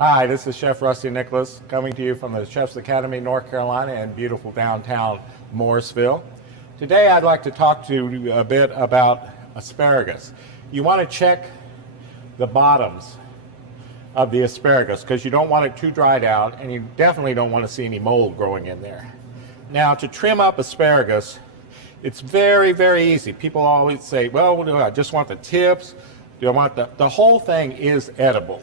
Hi, this is Chef Rusty Nicholas coming to you from the Chef's Academy, North Carolina, and beautiful downtown Morrisville. Today I'd like to talk to you a bit about asparagus. You want to check the bottoms of the asparagus because you don't want it too dried out, and you definitely don't want to see any mold growing in there. Now, to trim up asparagus, it's very, very easy. People always say, well, do I just want the tips? Do I want the whole thing is edible.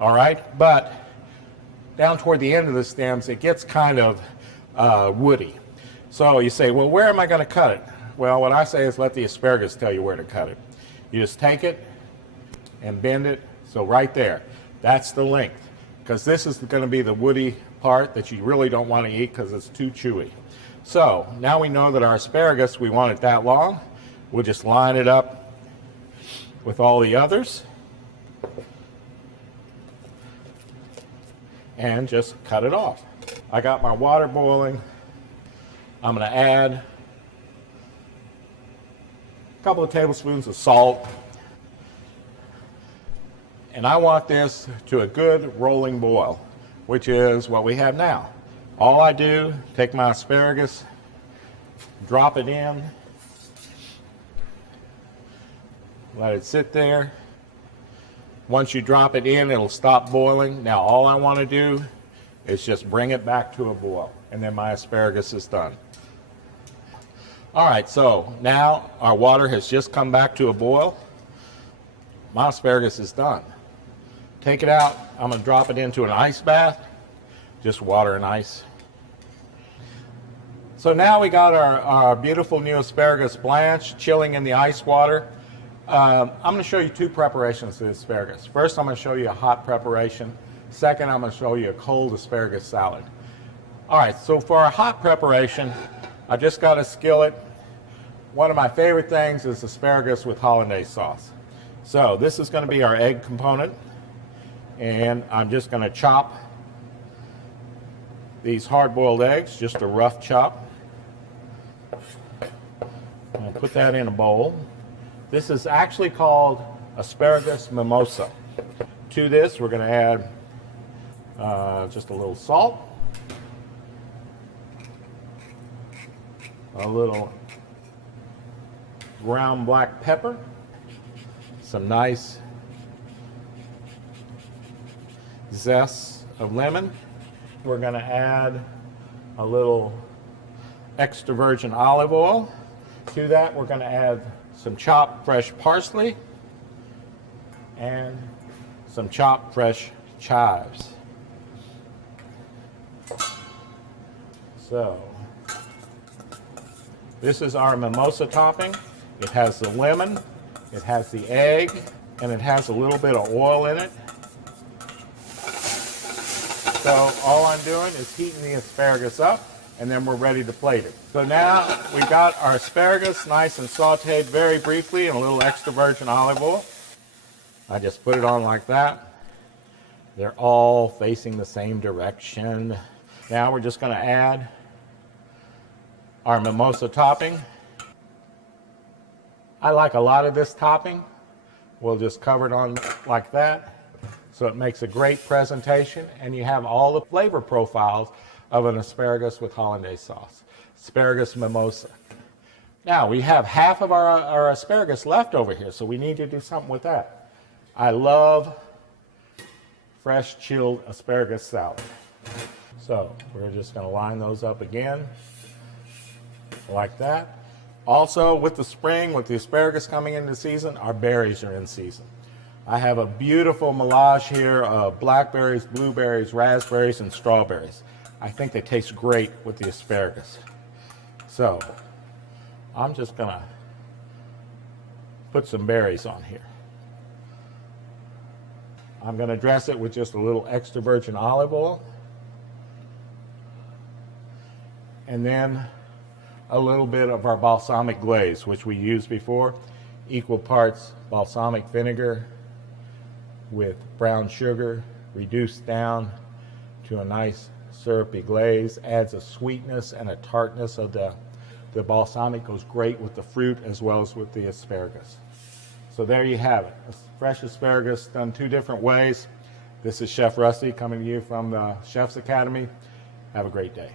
All right, but down toward the end of the stems, it gets kind of woody. So you say, well, where am I going to cut it? Well, what I say is let the asparagus tell you where to cut it. You just take it and bend it. So right there, that's the length, because this is going to be the woody part that you really don't want to eat because it's too chewy. So now we know that our asparagus, we want it that long. We'll just line it up with all the others and just cut it off. I got my water boiling. I'm going to add a couple of tablespoons of salt. And I want this to a good rolling boil, which is what we have now. All I do, take my asparagus, drop it in, let it sit there. Once you drop it in, it'll stop boiling. Now all I want to do is just bring it back to a boil, and then my asparagus is done. All right, so now our water has just come back to a boil. My asparagus is done. Take it out. I'm going to drop it into an ice bath, just water and ice. So now we got our beautiful new asparagus blanched, chilling in the ice water. I'm going to show you two preparations of asparagus. First, I'm going to show you a hot preparation. Second, I'm going to show you a cold asparagus salad. All right, so for our hot preparation, I just got a skillet. One of my favorite things is asparagus with hollandaise sauce. So this is going to be our egg component, and I'm just going to chop these hard-boiled eggs, just a rough chop. I'm going to put that in a bowl. This is actually called asparagus mimosa. To this, we're going to add just a little salt, a little ground black pepper, some nice zest of lemon. We're going to add a little extra virgin olive oil. To that, we're going to add some chopped fresh parsley and some chopped fresh chives. So this is our mimosa topping. It has the lemon, it has the egg, and it has a little bit of oil in it. So all I'm doing is heating the asparagus up, and then we're ready to plate it. So now we've got our asparagus nice and sauteed very briefly in a little extra virgin olive oil. I just put it on like that. They're all facing the same direction. Now we're just going to add our mimosa topping. I like a lot of this topping. We'll just cover it on like that, so it makes a great presentation, and you have all the flavor profiles of an asparagus with hollandaise sauce. Asparagus mimosa. Now, we have half of our asparagus left over here, so we need to do something with that. I love fresh chilled asparagus salad. So we're just going to line those up again like that. Also, with the spring, with the asparagus coming into season, our berries are in season. I have a beautiful melange here of blackberries, blueberries, raspberries, and strawberries. I think they taste great with the asparagus. So I'm just going to put some berries on here. I'm going to dress it with just a little extra virgin olive oil, and then a little bit of our balsamic glaze, which we used before. Equal parts balsamic vinegar with brown sugar, reduced down to a nice syrupy glaze. Adds a sweetness and a tartness of the balsamic. Goes great with the fruit as well as with the asparagus. So there you have it. Fresh asparagus done two different ways. This is Chef Rusty coming to you from the Chef's Academy. Have a great day.